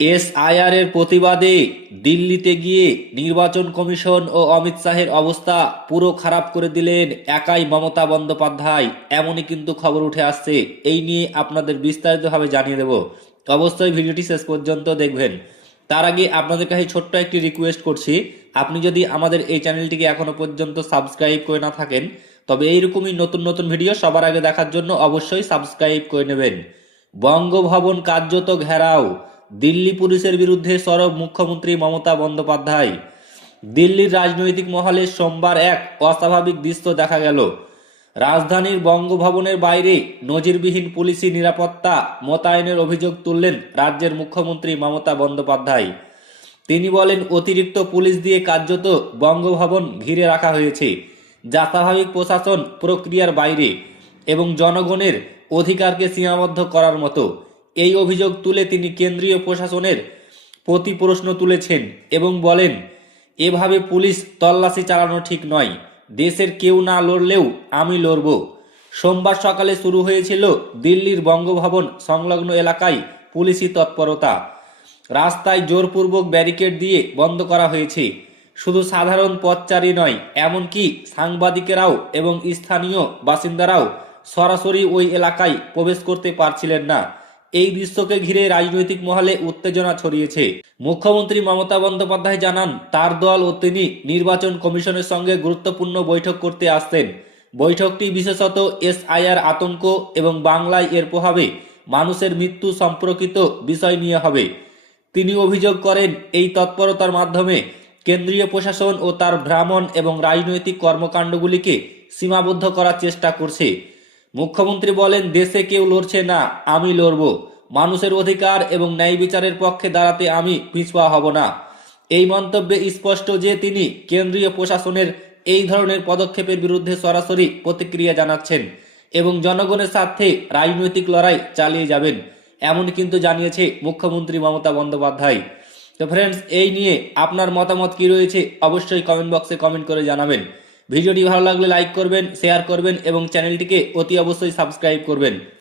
SIR এর প্রতিবাদে দিল্লিতে গিয়ে নির্বাচন কমিশন ও অমিত শাহের অবস্থা পুরো খারাপ করে দিলেন একাই মমতা বন্দ্যোপাধ্যায়, এমনই কিন্তু খবর উঠে আসছে। এই নিয়ে আপনাদের বিস্তারিতভাবে জানিয়ে দেব, অবশ্যই ভিডিওটি শেষ পর্যন্ত দেখবেন। তার আগে আপনাদের কাছে ছোট্ট একটি রিকোয়েস্ট করছি, আপনি যদি আমাদের এই চ্যানেলটিকে এখনো পর্যন্ত সাবস্ক্রাইব করে না থাকেন, তবে এইরকমই নতুন নতুন ভিডিও সবার আগে দেখার জন্য অবশ্যই সাবস্ক্রাইব করে নেবেন। বঙ্গভবন কার্যত ঘেরাও, দিল্লি পুলিশের বিরুদ্ধে সরব মুখ্যমন্ত্রী মমতা বন্দ্যোপাধ্যায়। দিল্লির রাজনৈতিক মহলে সোমবার এক অস্বাভাবিক দৃশ্য দেখা গেল। রাজধানীর বঙ্গভবনের বাইরে নজিরবিহীন পুলিশি নিরাপত্তা মোতায়েনের অভিযোগ তুললেন রাজ্যের মুখ্যমন্ত্রী মমতা বন্দ্যোপাধ্যায়। তিনি বলেন, অতিরিক্ত পুলিশ দিয়ে কার্যত বঙ্গভবন ঘিরে রাখা হয়েছে, যা স্বাভাবিক প্রশাসন প্রক্রিয়ার বাইরে এবং জনগণের অধিকারকে সীমাবদ্ধ করার মতো। এই অভিযোগ তুলে তিনি কেন্দ্রীয় প্রশাসনের প্রতি প্রশ্ন তুলেছেন এবং বলেন, এভাবে পুলিশ তল্লাশি চালানো ঠিক নয়। দেশের কেউ না লড়লেও আমি লড়ব। সোমবার সকালে শুরু হয়েছিল দিল্লির বঙ্গভবন সংলগ্ন এলাকায় পুলিশি তৎপরতা। রাস্তায় জোরপূর্বক ব্যারিকেড দিয়ে বন্ধ করা হয়েছে। শুধু সাধারণ পথচারী নয়, এমনকি সাংবাদিকেরাও এবং স্থানীয় বাসিন্দারাও সরাসরি ওই এলাকায় প্রবেশ করতে পারছিলেন না। এই দৃশ্যকে ঘিরে রাজনৈতিক মহলে উত্তেজনা ছড়িয়েছে। মুখ্যমন্ত্রী মমতা বন্দ্যোপাধ্যায় জানান, তার দল ও তিনি নির্বাচন কমিশনের সঙ্গে গুরুত্বপূর্ণ বৈঠক করতে আসছেন। বৈঠকটি বিশেষত এসআইআর আতঙ্ক এবং বাংলায় এর প্রভাবে মানুষের মৃত্যু সম্পর্কিত বিষয় নিয়ে হবে। তিনি অভিযোগ করেন, এই তৎপরতার মাধ্যমে কেন্দ্রীয় প্রশাসন ও তার ভ্রামণ এবং রাজনৈতিক কর্মকাণ্ডগুলিকে সীমাবদ্ধ করার চেষ্টা করছে। মুখ্যমন্ত্রী বলেন, দেশে কেউ লড়ছে না, আমি লড়ব। মানুষের অধিকার এবং ন্যায় বিচারের পক্ষে দাঁড়াতে আমি পিছপা হব না। এই মন্তব্যে স্পষ্ট যে তিনি কেন্দ্রীয় প্রশাসনের এই ধরনের পদক্ষেপের বিরুদ্ধে সরাসরি প্রতিক্রিয়া জানাচ্ছেন এবং জনগণের স্বার্থে রাজনৈতিক লড়াই চালিয়ে যাবেন, এমন কিন্তু জানিয়েছে মুখ্যমন্ত্রী মমতা বন্দ্যোপাধ্যায়। তো ফ্রেন্ডস, এই নিয়ে আপনার মতামত কি রয়েছে অবশ্যই কমেন্ট বক্সে কমেন্ট করে জানাবেন। ভিডিওটি ভালো লাগলে লাইক করবেন, শেয়ার করবেন এবং চ্যানেলটিকে অতি অবশ্যই সাবস্ক্রাইব করবেন।